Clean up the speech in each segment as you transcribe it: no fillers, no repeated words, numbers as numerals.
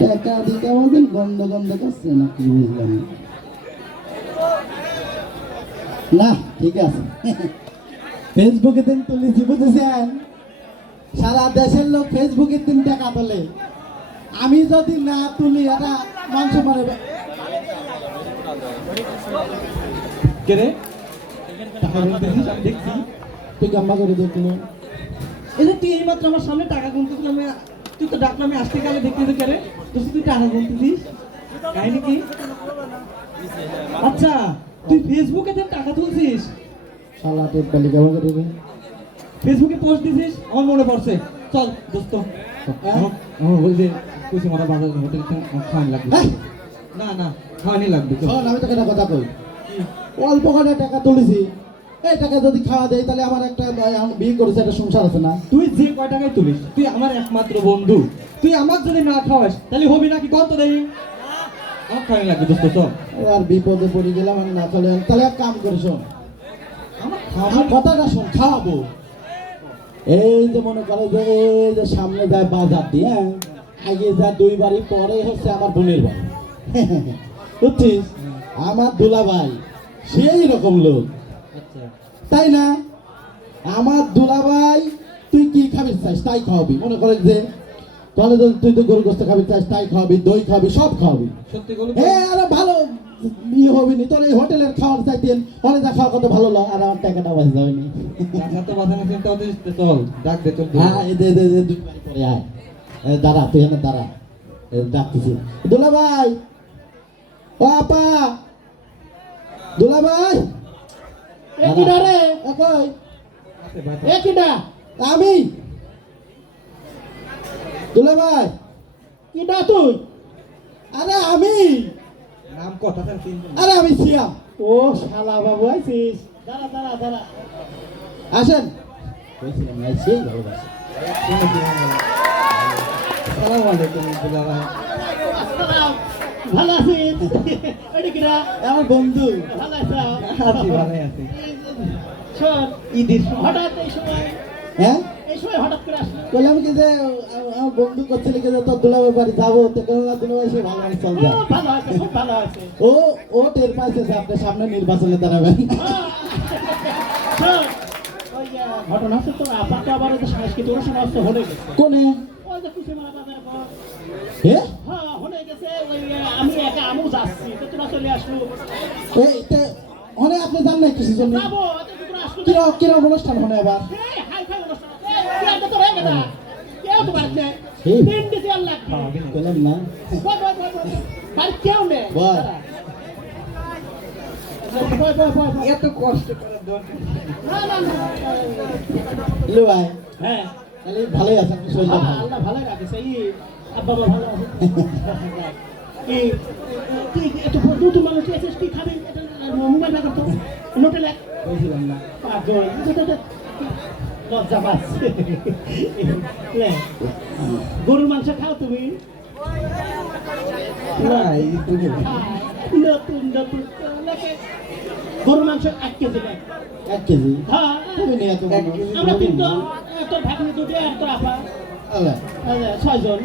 টাকা দিতে আমাদের গন্ধ গন্ধ করছে না কি বুঝলাম না। ঠিক আছে, ফেসবুকে দিন তুলেছি বুঝেছেন, সারা দেশের লোক ফেসবুকের দিন টাকা তোলে, আমি যদি না তুলি এটা মাংস মারে কে রে? টাকা গুনতেছিস আমি দেখছি। তুই গাম্মা করে দেখলো এই যে তুই এইমাত্র আমার সামনে টাকা গুনতেছিস, তুই তো ডাকলাম আমি আসতে গেলে দেখতে কে রে? তুই টাকা গুনতেছিস কাহিনী কি? আচ্ছা তুই ফেসবুকে টাকা তুলছিস, শালা টেপ বালি গাম্মা করে দেবে। ফেসবুকে পোস্ট দিছিস, আমার মনে পড়ছে। চল দোস্ত, আমার বলছে কইছে মাথা বাজার হোটেল খাওয়ানি লাগবে। না না খাওয়ানি লাগবে। শোন, আমি তোকে একটা কথা কই, অল্প করে টাকা তুলেছি, এই টাকা যদি খাওয়া দেয় তাহলে আমার একটা বিয়ে করেছে, একটা সংসার আছে না। তুই যে কয় টাকায় তুলিস, তুই আমার একমাত্র বন্ধু, তুই আমার যদি না খাওয়াস তাহলে হবি নাকি? কত দেই আমার খাওয়ানি লাগবে দোস্ত। চল। আর বিপদে পড়ে গেলাম, আমি না চলে তাহলে এক কাম করে শোন, আমার কথাটা শোন, খাওয়াবো। এই যে মনে করে যে এই যে সামনে যায় বাজার দিয়ে, আগে যা 2 বাড়ি পরে হচ্ছে আমার বোনের বাড়ি, বুঝছিস? আমার দুলাভাই সেই রকম লোক, আচ্ছা তাই না? আমার দুলাভাই তুই কি খাবি চাস তাই খাওয়াবি, মনে করে যে তাহলে তুই তো গরু গোস্ত খাবি চাস তাই খাওয়াবি, দই খাবি, সব খাওয়াবি। সত্যি বলো। হ্যাঁ, আরে ভালো ইয়ে হবি নি তোর, এই হোটেলের খাওয়ার চাইতেন অনেক যা খাওয়া কত ভালো লাগে, আর আমার টাকাটা বাঁচ যাবে নি। টাকা তো বাঁধানো চিন্তা হচ্ছে। চল ডাক দে। চল হ্যাঁ, এই দে 2 বাড়ি পরে আয়, দাঁড়া তুই এখানে দাঁড়া, ডাকতেছি। দুলা ভাই, ও আপা, দুলা ভাই, একিডা রে, কই একিডা? আমি দুলা ভাই। কিডা তুই? আরে আমি, নাম কথা আরে আমি সিয়াম। ও শালা বাবু আইছিস, দাঁড়া দাঁড়া দাঁড়া, আসেন। কইছিলাম না সেই ভালোবাসা। আসসালামু আলাইকুম দুলাভাই। ভালো আছিস? এটা কিরা? আমার বন্ধু। ভালো আছিস? আছি, ভালোই আছি। শোন, ঈদের হঠাৎ এই সময়, হ্যাঁ এই সময় হঠাৎ করে আসলো, বললাম কি যে আমার বন্ধু করছিল কি যে তোর দুলাভাই বাড়ি যাবো, তো কেন দুলাভাই সে ভালো চল যা। ভালো আছে, খুব ভালো আছে। ও টের পাইছে যে আপনি সামনে নির্বাচনে দাঁড়াবেন। ঘটনা হচ্ছে তোর আপা তো আবার ওই যে সাংস্কৃতিক অনুষ্ঠান হচ্ছে হলে গেছে। কোনে? ওই যে কুচিমারা বাজারে পর। হ্যাঁ হলে গেছে, ওই আমি একা আমু যাচ্ছি, তো তোরা চলে আসলো। এই হলে আপনি জান নাই কিছু জন্য? যাবো, তোরা আসলো। কিরকম অনুষ্ঠান হলে আবার? এই হাই ফাই অনুষ্ঠান। এই তো তোরা একা না। কেউ তো বাড়ছে। তিন দিছে আল্লাহ। বলেন না। বাড়ি কেউ নেই। বল। এত কষ্ট করার দরকার না না না। লো ভাই, হ্যাঁ তাহলে ভালোই আছে, আপনি শরীরটা ভালো? আল্লাহ ভালোই রাখেছে। আব্বা ভালো আছে? কি তুই এত নতুন মানুষ এসেছিস, কি খাবি? মোবাইল না করতো, নোটে লেখ। বুঝলাম না পাগল, লজ্জা পাচ্ছে। গরুর মাংস খাও তুমি? নতুন নতুন গরুর মাংস 1 কেজি নেয়। 1 কেজি? হ্যাঁ তুমি নিয়ে এত আমরা 3 জন, তোর ভাগ্নি 2 আর তোর আপা 6 জন।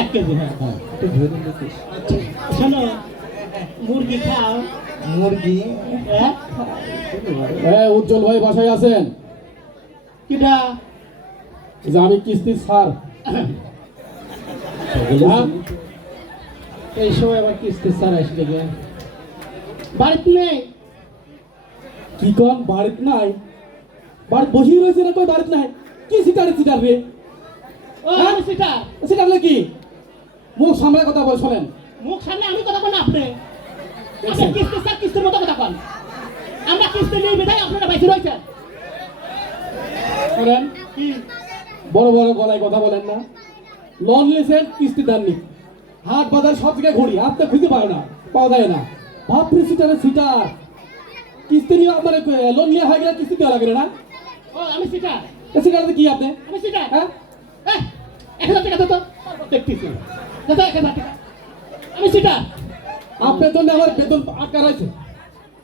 1 কেজি। হ্যাঁ একটু ধরে দেখিস। শোনো, মুরগি খাও? মুরগি? হ্যাঁ, উজ্জ্বল ভাই বাসায় আছেন? কিটা? যে আমি কিস্তির স্যার। এই সময় আবার কিস্তির স্যার আসলে গে? বাড়িতে নেই? কি কন বাড়িতে নাই? বাড়ি বসে রয়েছে না, কই বাড়িতে নাই? কি সিটারে সিটারবে? ও আমি সিটার। সিটারলে কি? মুখ সামলে কথা বল, শোনেন। মুখ সামনে আমি কথা বল না, আপনি আপনি কিস্তির স্যার কিস্তির মতো কথা বল। আমরা কিস্তি নিয়ে বিদায়, আপনারা বাইরে রয়েছেন। শোনেন, কি বড় বড় গলায় কথা বলেন না। লোন নিয়েছেন, কিস্তি দেননি। হাট বাজার সব জায়গায় ঘুরি, আপনি খুঁজে পাও না, পাওয়া যায় না। বাপরে সিটারে সিটার, কিস্তি নিয়ে আপনার লোন নিয়ে হয়ে গেলে কিস্তি দেওয়া লাগে না? ও আমি সিটার। সিটারে কি আপনি? আমি সিটার। হ্যাঁ, 1000 টাকা দাও তো, দেখতেছি। দাদা 1000 টাকা। আমি সিটার। আপনার জন্য আমার বেতন আটকা রয়েছে।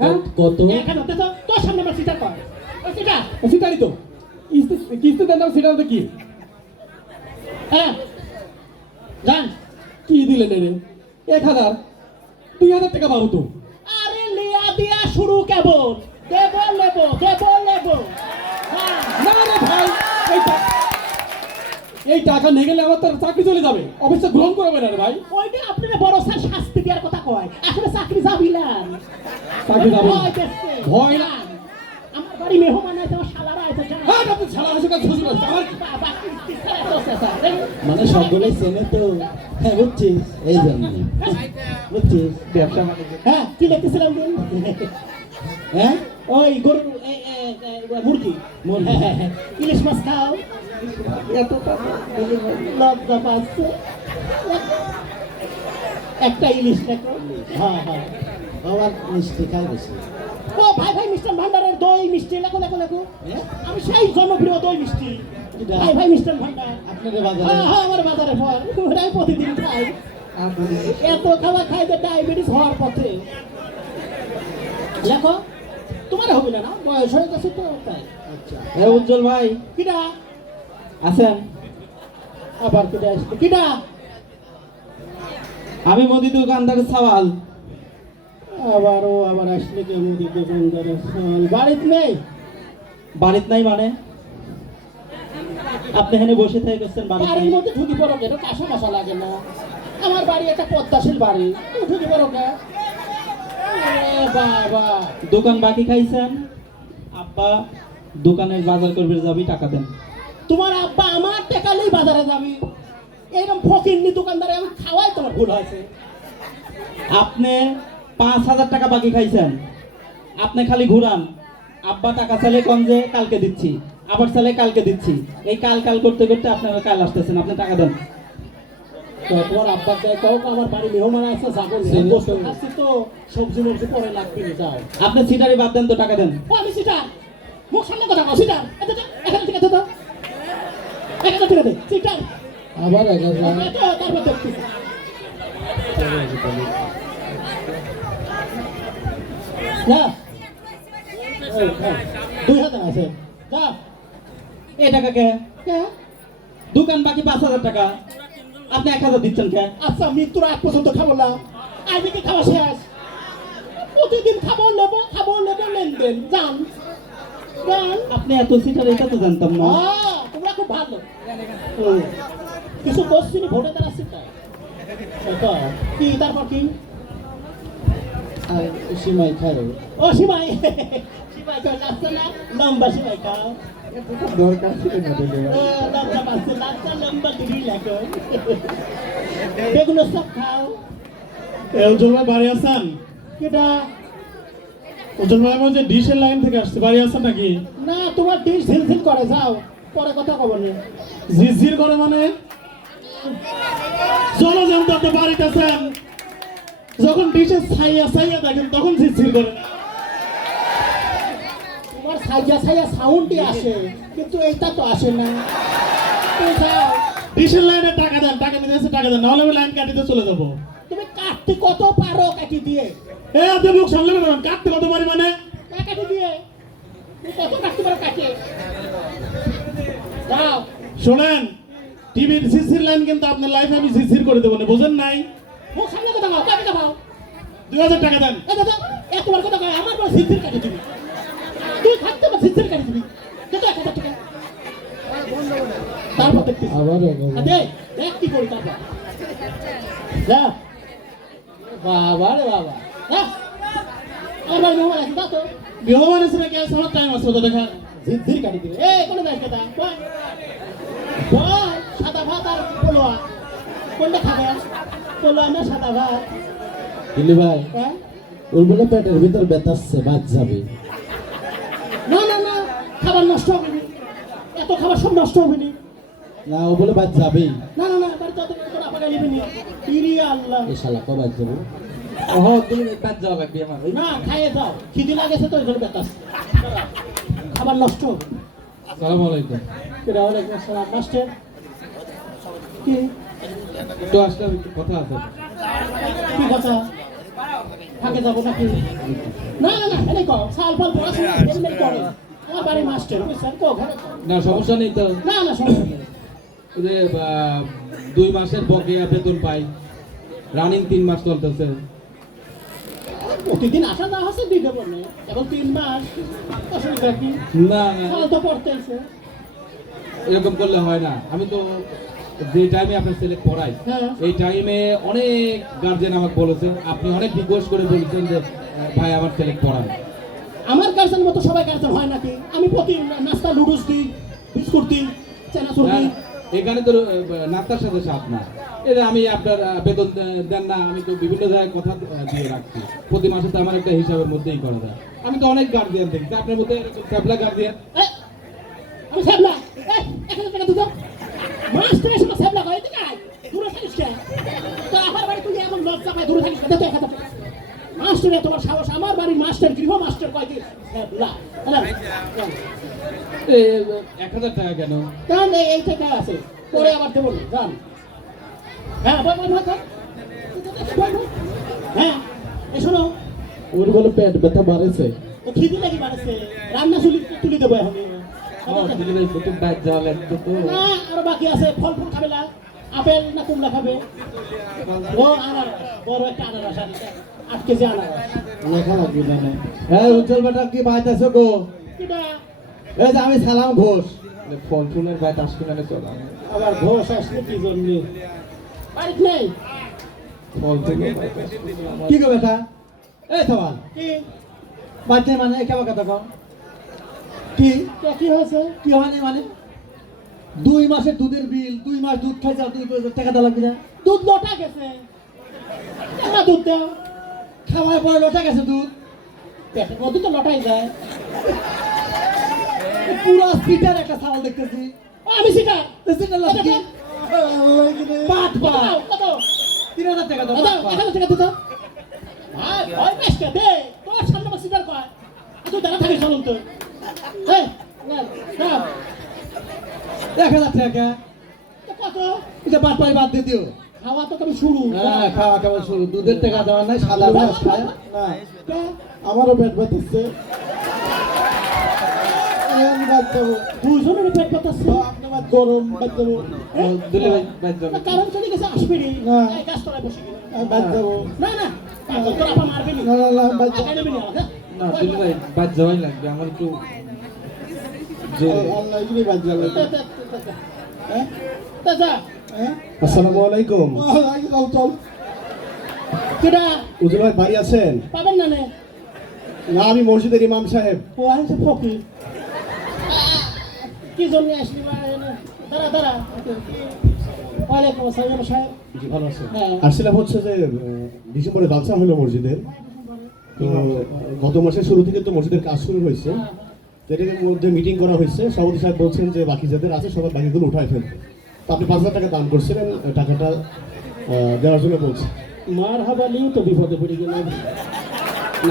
হ্যাঁ, কত? 1000 দাও তো, তোর সামনে আমার সিটার কর। সেটা সিটারই তো কিস্তি দেন না, সেটা তো কি হ্যাঁ জান কি দিলেন রে? 1000 2000 টাকা পাবো তো। আরে লিয়া দিয়া শুরু কেবল দেব লেব হ্যাঁ না রে ভাই, এই টাকা নিয়ে গেলে আমার তার চাকরি চলে যাবে, অবশ্যই গ্রহণ করবে না রে ভাই। ওইটা আপনারা বড় স্যার শাস্তি দেওয়ার কথা কয় আসলে চাকরি যাবিলান চাকরি যাবে না। ভয় দেখছে ভয় না। আমার বাড়ি মেহমান আছে আমার শালারা আছে জান হ্যাঁ আপনি ছাড়া আছে কাজ শ্বশুর আছে আমার। বাবা কিস্তি ছাড়া তো স্যার মানে সবগুলোই চেনে তো, হ্যাঁ বুঝছিস, এই জন্য বুঝছিস। ব্যবসা বাণিজ্য হ্যাঁ কি লিখতেছিলাম দিন হ্যাঁ ওই গরু মুরগি মুরগি। হ্যাঁ, ইলিশ মাছ খাও এত টাকা লজ্জা পাচ্ছে একটা ইলিশ দেখো হ্যাঁ আবার মিষ্টি খাই বেশি। ও ভাই মিষ্টান ভান্ডারের দই মিষ্টি লেখো হ্যাঁ? আমি সেই জনপ্রিয় দই মিষ্টি কিটা? ভাই মিষ্টান ভান্ডার আপনাদের বাজারে হ্যাঁ আমার বাজারে ফল ওটাই প্রতিদিন খাই এত খাবার খাই তো ডায়াবেটিস হওয়ার পথে লেখো তোমার হবে না বয়স হয়ে গেছে তো তাই আচ্ছা এ উজ্জ্বল ভাই কিটা আছেন? আবার কিটা আসছে কিটা আমি মুদি দোকানদার সওয়াল। আবার আসলে কে মুদি দোকানদারের ফল বাড়িতে নেই বাড়িতে নাই মানে? আপনি এখানে বসে থেকে করছেন বাড়িতে বাড়ির নাই? মধ্যে ঢুকি পড়ো কেন কাঁসা মশা লাগে না আমার বাড়ি একটা পদ্মাশীল বাড়ি ঢুকি পড়ো কে বাবা দোকান বাকি খাইছেন? আব্বা দোকানের বাজার করবে যাবি, টাকা দেন। তোমার আব্বা আমার টেকালেই বাজারে যাবি এরকম ফকিরনি দোকানদারে আমি খাওয়াই তোমার ভুল হয়েছে আপনি 5000 টাকা বাকি খাইছেন, আপনি খালি ঘুরান। আব্বা টাকা চাইলে কম যে কালকে দিচ্ছি, আবার চাইলে কালকে দিচ্ছি, এই কাল করতে করতে আপনারা কাল আসতেছেন, আপনি টাকা দেন। তো তোমার আব্বা দেয় কাউ আমার বাড়ি মেহমান আছে যাবো খাচ্ছি তো সবজি মবজি পরে লাগবে না যাও আপনি সিটারি বাদ দেন তো, টাকা দেন। ও আমি সিটার মুখ সামনে কথা কও সিটার এখানে থেকে তো এখানে থেকে দে সিটার আবার 1000 তারপর দেখছি না 2000 আছে যা এই টাকা কে? কে? দোকান বাকি 5000 টাকা, আপনি 1000 দিচ্ছেন কে? আচ্ছা মৃত্যুর আগ পর্যন্ত খাবো না আজকে খাওয়া শেষ প্রতিদিন খাবো নেবো লেনদেন জান জান আপনি এত সিটার, এটা তো জানতাম না। তোমরা খুব ভালো কিছু করছি ভোটে দাঁড়াচ্ছি তাই কি তারপর কি আর সিমাই খাই। ও সিমাই সিমাই তো আসছে না লম্বা সিমাই খাও দরকার ছিল না দিলে। লম্বা পাচ্ছে লাচ্চা লম্বা গিরি লাগো বেগুন সব খাও উজ্জ্বল ভাই বাড়ি আছেন? কেটা উজ্জ্বল ভাই বলছে ডিশের লাইন থেকে আসছে, বাড়ি আছেন নাকি? না তোমার ডিশ ঝিলঝিল করে যাও পরে কথা কব না ঝিরঝির করে মানে? চলো যান তো, আপনি বাড়িতে আছেন। যখন ডিশে ছাইয়া দেখেন তখন ঝিরঝির করে। তোমার ছাইয়া সাউন্ডই আসে কিন্তু এইটা তো আসে না তুমি যাও ডিশের লাইনে টাকা দেন, টাকা দিতে এসে টাকা দেন, নাহলে আমি লাইন কাটিতে চলে যাবো। তুমি কাটতে কত পারো কাটি দিয়ে আপনি মুখ সামলে বেরোবেন, কাটতে কত পারি মানে? কাটি দিয়ে তুমি কত কাটতে পারো কাটে যাও শোনেন, টিভির ঝিরঝির লাইন কিন্তু আপনার লাইফে আমি ঝিরঝির করে দেবো না, বুঝেন নাই? মুখ সামনে কথা বলো কাটি দাও 2000 টাকা দেন। এই দাদা এতবার কথা কয় আমার বড় সিদ্ধি কাটি দিবি তুই থাকতে পার সিদ্ধি কাটি দিবি কত 1000 টাকা তারপর দেখতে আবার দেখ কি করি তারপর যা বাবা রে বাবা হ্যাঁ আমার বাড়ি মেহমান আছে দাও তো বিহমান এসে নাকি আছে, আমার টাইম আছে, ওটা দেখা। ঝিরঝির কাটি দিবে এই কোন দাস কথা বল বল সাদা ভাত আর পোলোয়া কোনটা খাবে পোলোয়া না সাদা ভাত দিলি ভাই, হ্যাঁ ওর বলে পেটের ভিতর ব্যথাচ্ছে, বাদ যাবে। না খাবার নষ্ট হবে না এত খাবার সব নষ্ট হবে না না, ও বলে বাদ যাবেই। না বাড়িতে অত করে আপনাকে নেবে নি ইরি আল্লাহ এই শালা কবাদ যাবো। ওহ তুমি বাদ যাওয়া লাগবে আমার। না খাইয়ে যাও খিদি লাগেছে তো এখানে বেতাস খাবার নষ্ট হবে আসসালামু আলাইকুম। কেডা ওয়ালাইকুম আসসালাম মাস্টার কি একটু আসলে কথা আছে। কি কথা ফাঁকে যাবো নাকি না এনে কও সাল ফাল পড়াশোনা এমনি করে আমার বাড়ি মাস্টার বুঝছেন কো ঘরে কো। না সমস্যা নেই তো। না না সমস্যা নেই। ওই যে 2 মাসের বকেয়া বেতন পাই, রানিং 3 মাস চলতেছে। প্রতিদিন আসা যাওয়া হচ্ছে দিতে পারবে এখন 3 মাস অসুবিধা কি না না ফল তো পড়তেছে এরকম করলে হয় না। আমি তো যে টাইমে আপনার ছেলে পড়াই, হ্যাঁ। এই টাইমে অনেক গার্জেন আমাকে বলেছে, আপনি অনেক রিকোয়েস্ট করে বলেছেন যে ভাই আমার ছেলে পড়ান। আমার গার্জেন মতো সবাই গার্জেন হয় নাকি আমি প্রতি নাস্তা লুডুস দিই বিস্কুট দিই চানাচুর দিই এখানে তো নাস্তার সাথে সাথ না। এটা আমি আপনার বেতন দেন না, আমি তো বিভিন্ন জায়গায় কথা দিয়ে রাখছি। প্রতি মাসে তো আমার একটা হিসাবের মধ্যেই করা যায়। আমি তো অনেক গার্ডিয়ান দেখি, তা আপনার মধ্যে এরকম ক্যাবলা গার্ডিয়ান। এই, আমি সাবলা এই 1000 টাকা দিতো মাস্টার এসে সাবলা কয় দিকে আয় দূরে থাকিস কে তো আমার বাড়ি তুই এমন লজ্জা পায় দূরে থাকিস দে তো 1000 টাকা মাস্টারে তোমার সাহস আমার বাড়ির মাস্টার গৃহ মাস্টার কয় দিকে সাবলা হ্যালো 1000 টাকা কেন? কারণ এই টাকা আছে পরে আবার দেবো না জান হ্যাঁ বল বল বল হ্যাঁ এই শোনো ওর বলে পেট ব্যথা বাড়েছে। ও খিদে লাগি বাড়ছে রান্না তুলি দেবো এখন না আরো বাকি আছে ফল ফুল খাবে না আপেল না কুমড়া খাবে ও আনারস বড় একটা আনারস আছে 8 কেজি আনারস লেখা লাগবে না। হ্যাঁ উজ্জ্বল বেটা কি বাইতেছো গো? কিটা এই যে আমি সালাম ঘোষ। ফল ফুলের বাইট আসবে না চলো। আবার ঘোষ আসলে কি জন্য বাড়িতে নেই ফল থেকে কি গো বেটা? এই সওয়াল কি বাচ্চা মানে কেমন কথা কও? কি কি হয়েছে কি হয়নি মানে 2 মাসের দুধের বিল 2 মাস দুধ খাইছে আর 2 টাকা দেওয়া লাগবে না? দুধ লোটা গেছে কেন দুধ দাও খাওয়ার পরে লোটা গেছে দুধ। পেটের মধ্যে তো লটাই যায় পুরো সিটার একটা ছাগল দেখতেছি। ও আমি সিটা সিটার লাগ কি? পাট পাট কত 3000 টাকা দাও। দাদা 1000 টাকা দিতো ভাই ভয় পাস কে দে তোর সামনে আমার সিটার কয় তুই দাঁড়া থাকিস চলুন তো এই না না 1000 টাকা কত এটা পাট পাই বাদ দিয়ে দিও। খাওয়া তো কবে শুরু হ্যাঁ খাওয়া খাওয়া শুরু। দুধের টাকা দেওয়া নাই, সাদা রস খায় না। আমারও পেট ব্যথাচ্ছে। আমি বাদ দেবো। দুজনের পেট পাতাচ্ছে আপনি বাদ গরম বাদ দেবো। দিলে ভাই বাইট যাবে। কারণ চলে গেছে আসবে রে না। এই গাছ তলায় বসে গেল বাদ দেবো। না না পাগল তোর আপা মারবে নি না না না বাদ দেবো। আগে নেবে না না দিলে ভাই বাইট যাওয়াই লাগবে আমার একটু জোরে। আল্লাহ এগুলি বাদ যাবে। হ্যাঁ দাদা আসসালামু আলাইকুম। চল কেডা উজ্জ্বল ভাই বাড়ি আছেন? পাবেন না নে না আমি মসজিদের ইমাম সাহেব। ও আছে ফকির কি জন্য আসলি দাঁড়া দাঁড়া ওয়ালাইকুম আসসালাম সাহেব জি ভালো আছেন। হ্যাঁ আসছিলাম হচ্ছে যে ডিসেম্বরে জালসা হলো মসজিদের, তো গত মাসের শুরু থেকে তো মসজিদের কাজ শুরু হয়েছে, তো এটার মধ্যে মিটিং করা হয়েছে। সভাপতি সাহেব বলছেন যে বাকি যাদের আছে সবার বাকিগুলো উঠায় ফেলতে। তো আপনি 5000 টাকা দান করছিলেন, টাকাটা দেওয়ার জন্য বলছি। মার হাবালিও তো বিপদে পড়ে গেল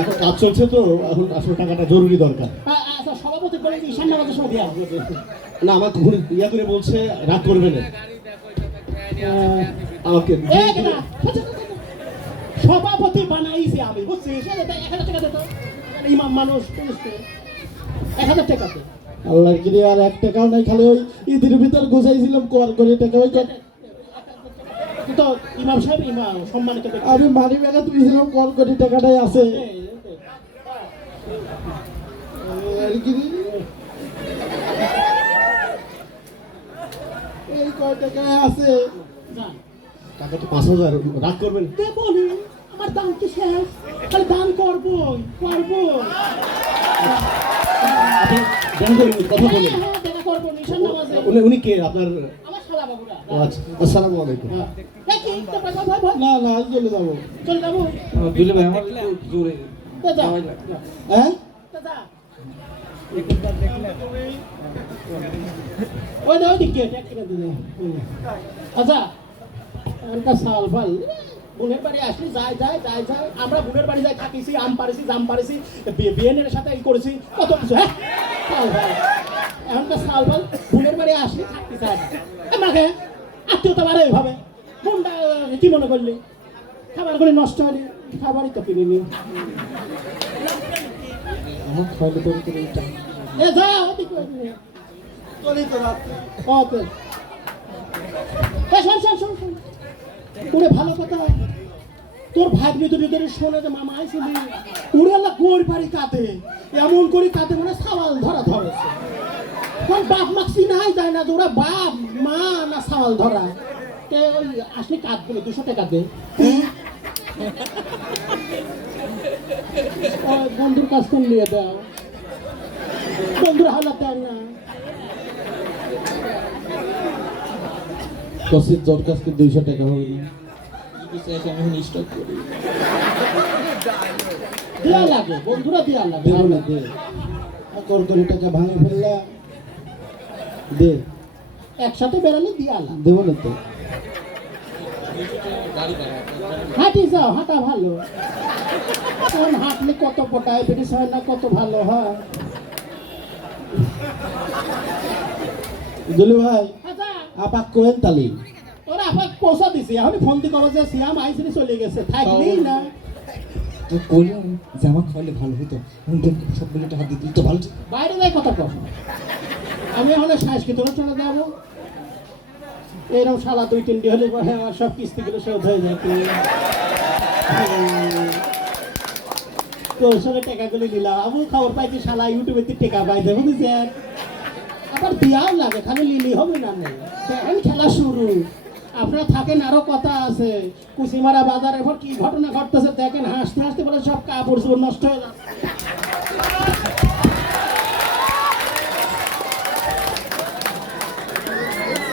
এখন কাজ চলছে তো এখন আসলে টাকাটা জরুরি দরকার। আচ্ছা সভাপতি বলে ঈশান নামাজের সময় দিয়ে আসবে না আমার ঘুরে ইয়া করে বলছে রাগ করবে না আমাকে। এই কেডা সভাপতি বানাইছি আমি বুঝছিস 1000 টাকা দে তো ইমাম মানুষ পুলিশ 1000 টাকা দে আল্লাহর গিরি আর 1 টাকাও নাই, খালি ওই ঈদের ভিতর গুছাইছিলাম কর করে টাকা ওই কর। তুই তো ইমাম সাহেব ইমাম সম্মানিত ব্যক্তি। আমি মানি ব্যাগে তুলেছিলাম কর করে টাকাটাই আছে। আর গিরি এই কয় টাকা আছে? যান টাকা তো 5000, রাগ করবেন। দেবো নি আমার দাম কি শেষ খালি দান করবোই কথা বলেন। হ্যাঁ দেখা করবো ঈশান নামাজে উনি কে আপনার? আমার শালা বাবুরা ও আচ্ছা, আসসালামু আলাইকুম। এই কি তো ভাই ভাই ভাই না না আজ চলে যাবো। চল যাবো দিলে ভাই আমার একটু জোরে দাদা যাওয়াই লাগবে। হ্যাঁ দাদা ওই দাও দিকে এক টাকা দিলে আচ্ছা একটা সাল ফাল বোনের বাড়ি আসলে যায় যায় যায় যায় আমরা বোনের বাড়ি যাই থাকিছি আম পারিছি জাম পারিছি বিয়েনের সাথে ই করেছি কত কিছু হ্যাঁ সাল ফাল এখনকার সাল ফাল বোনের বাড়ি আসলে থাকতে চায় না আমাকে আত্মীয়তা বাড়ে এইভাবে বোনটা কি মনে করলি খাবার করে নষ্ট হলে খাবারই তো কিনিনি আমার খাইলে তোর করে এ যা ওদিকে চলি তো রাত ওকে এ শোন শোন শোন শোন ওরে ভালো কথা তোর ভাই ভিতরে ভিতরে শোনে যে মামা আইছিলি উড়ে আল্লাহ গোর বাড়ি কাঁদে এমন করে কাঁদে মানে সাওয়াল ধরা ধরেছে কোন বাপ মাক্সি নাই যায় না যে ওরা বাপ মা না সাওয়াল ধরা তে ওই আসলে কাঁদবে 200 টাকা দে ওই বন্ধুর কাছ থেকে নিয়ে দাও বন্ধুর হালাত দেয় না কসির তোর কাছ থেকে 200 টাকা হবে দেয়া লাগে বন্ধুরা দেয়া লাগে দেবো না দে কর করে টাকা ভাঙে ফেললা দে একসাথে বেড়ালে দিয়া লাগে দেবো না তো হাঁটি যাও হাঁটা ভালো কোন হাঁটলে কত পটায় বেরিস হয় না কত ভালো হয় দুলু ভাই আচ্ছা আপাক কোয়েন তালি তোরা আবার পয়সা দিছি এখন ফোন দিয়ে কবে যে সিয়াম আইসিনি চলে গেছে থাকলি না তো বললাম যে আমার খাওয়ালে ভালো হতো এখন তো সবগুলো টাকা দিতে তো ভালো ছিল। বাইরে যাই কথা কম আমি এখন সাংস্কৃতিক অনুষ্ঠানে যাবো এরকম সারা 2-3 হলে পরে আমার সব কিস্তিগুলো শোধ হয়ে যায় তোর সঙ্গে টাকাগুলি নিলাম আমি খবর পাইছি শালা ইউটিউবে টাকা পাইছে বুঝেছেন আবার দেওয়াও লাগে খালি লিলি হবে না নেই দেখেন খেলা শুরু আপনারা থাকেন আরো কথা আছে কুচিমারা বাজারে এবার কি ঘটনা ঘটতেছে দেখেন হাসতে হাসতে বলে সব কাপড় চোপড় নষ্ট হয়ে যাচ্ছে